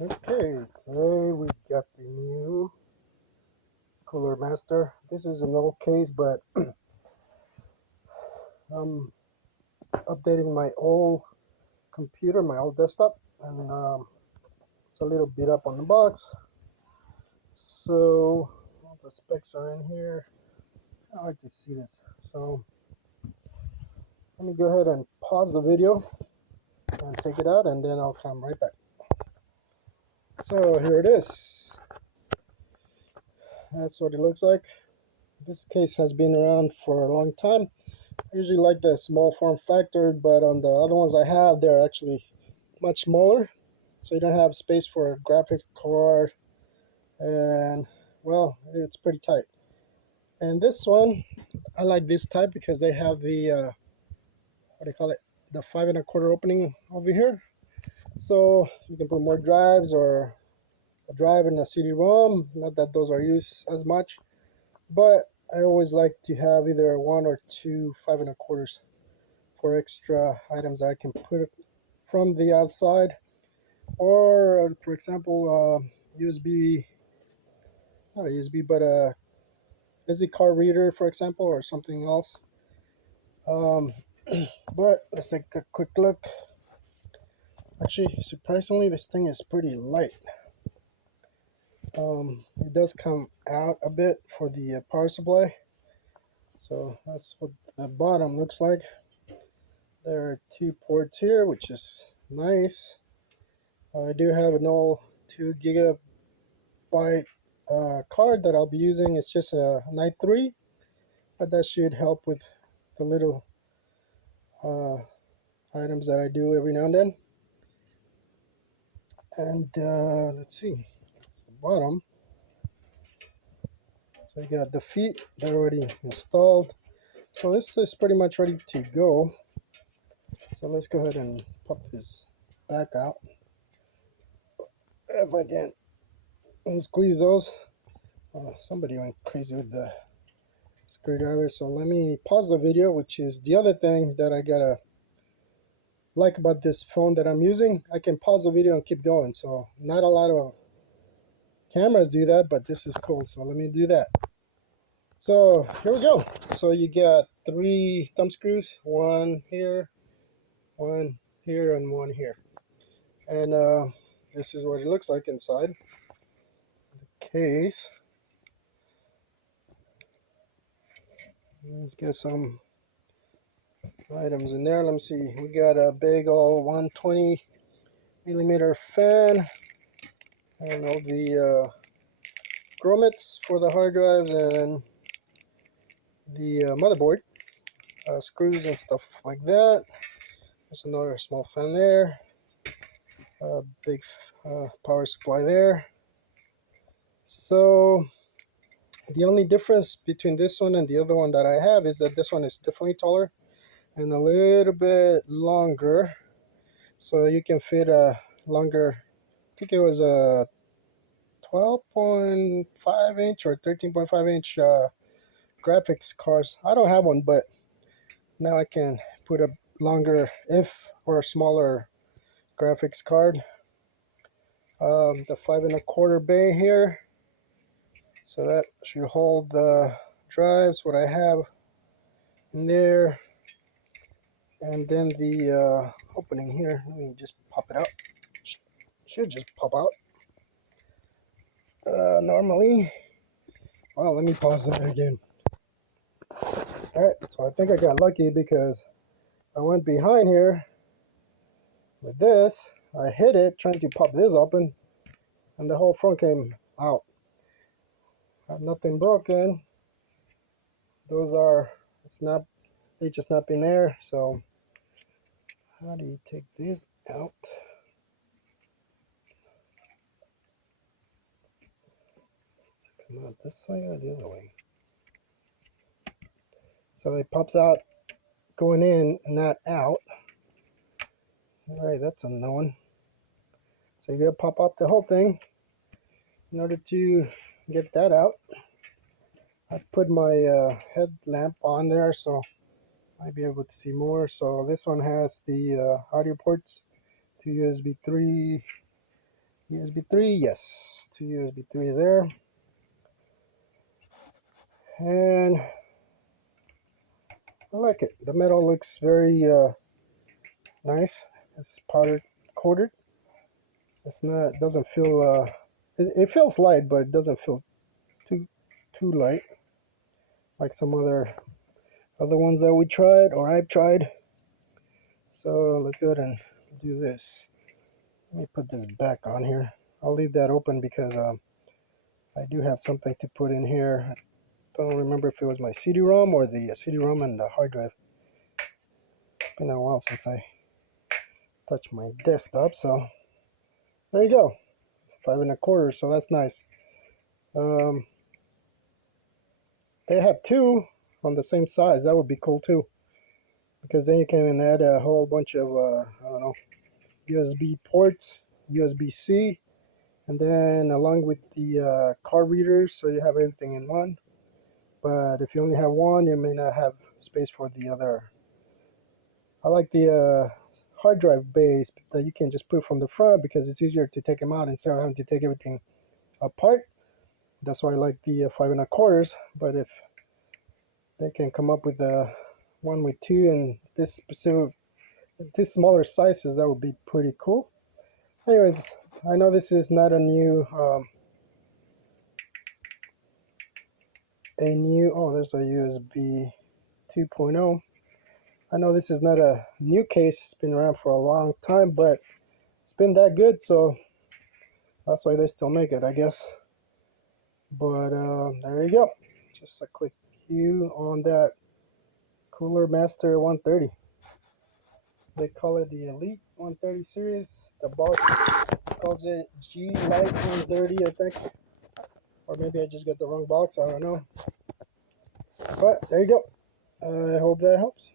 Okay, today we got the new Cooler Master. This is an old case, but I'm updating my old computer, my old desktop, and it's a little beat up on the box. So all the specs are in here. I like to see this. So let me go ahead and pause the video and take it out, and then I'll come right back. So here it is. That's what it looks like. This case has been around for a long time. I usually like the small form factor, but on the other ones I have, they're actually much smaller, so you don't have space for a graphic card, and well, it's pretty tight. And this one, I like this type because they have the what do you call it, the 5 1/4 opening over here, so you can put more drives or a drive and a CD-ROM. Not that those are used as much, but I always like to have either one or two 5 1/4s for extra items that I can put from the outside, or for example, USB, not a USB, but a SD card reader, for example, or something else. Um, but let's take a quick look. Actually, surprisingly, this thing is pretty light. It does come out a bit for the power supply, so that's what the bottom looks like. There are two ports here, which is nice. I do have an old 2 GB card that I'll be using. It's just a Night 3, but that should help with the little uh, items that I do every now and then. And let's see, it's the bottom. So you got the feet, they're already installed. So this is pretty much ready to go. So let's go ahead and pop this back out. If I can squeeze those. Somebody went crazy with the screwdriver. So let me pause the video, which is the other thing that I gotta like about this phone that I'm using. I can pause the video and keep going. So not a lot of cameras do that, but this is cool. So let me do that. So here we go. So you got 3 thumb screws, one here, one here, and one here. And this is what it looks like inside the case. Let's get some items in there. Let me see. We got a big old 120mm fan, and all the grommets for the hard drives, and the motherboard, screws and stuff like that. There's another small fan there, a big power supply there. So the only difference between this one and the other one that I have is that this one is definitely taller and a little bit longer, so you can fit a longer, I think it was a 12.5 inch or 13.5 inch graphics cards. I don't have one, but now I can put a longer, if or a smaller graphics card. The 5 1/4 bay here, so that should hold the drives, what I have in there. And then the opening here, let me just pop it out. Should just pop out normally. Well, let me pause that again. Alright, so I think I got lucky because I went behind here with this. I hit it trying to pop this open, and the whole front came out. Have nothing broken. Those are snap, they just snap in there. So how do you take this out? Come out this way or the other way? So it pops out going in and not out. Alright, that's a known. So you gotta pop up the whole thing in order to get that out. I put my headlamp on there, so I'll be able to see more. So this one has the audio ports, 2 USB 3 USB 3, yes, 2 USB 3 there. And I like it. The metal looks very nice. It's powder coated. It's not, doesn't feel, it feels light, but it doesn't feel too light like some other ones that we tried or I've tried. So let's go ahead and do this. Let me put this back on here. I'll leave that open because I do have something to put in here. I don't remember if it was my CD-ROM or the CD-ROM and the hard drive. It's been a while since I touched my desktop, so there you go. 5 1/4, so that's nice. Um, they have two on the same size. That would be cool too, because then you can add a whole bunch of I don't know, USB ports, USB-C, and then along with the card readers, so you have everything in one. But if you only have one, you may not have space for the other. I like the hard drive base that you can just put from the front because it's easier to take them out instead of having to take everything apart. That's why I like the 5 1/4. But if they can come up with one with two and this smaller sizes, that would be pretty cool. Anyways, I know this is not a new oh, there's a USB 2.0. I know this is not a new case. It's been around for a long time, but it's been that good, so that's why they still make it, I guess. But there you go. Just a quick view on that Cooler Master 130. They call it the Elite 130 series. The box calls it Glite 130, I think. Or maybe I just got the wrong box. I don't know. But there you go. I hope that helps.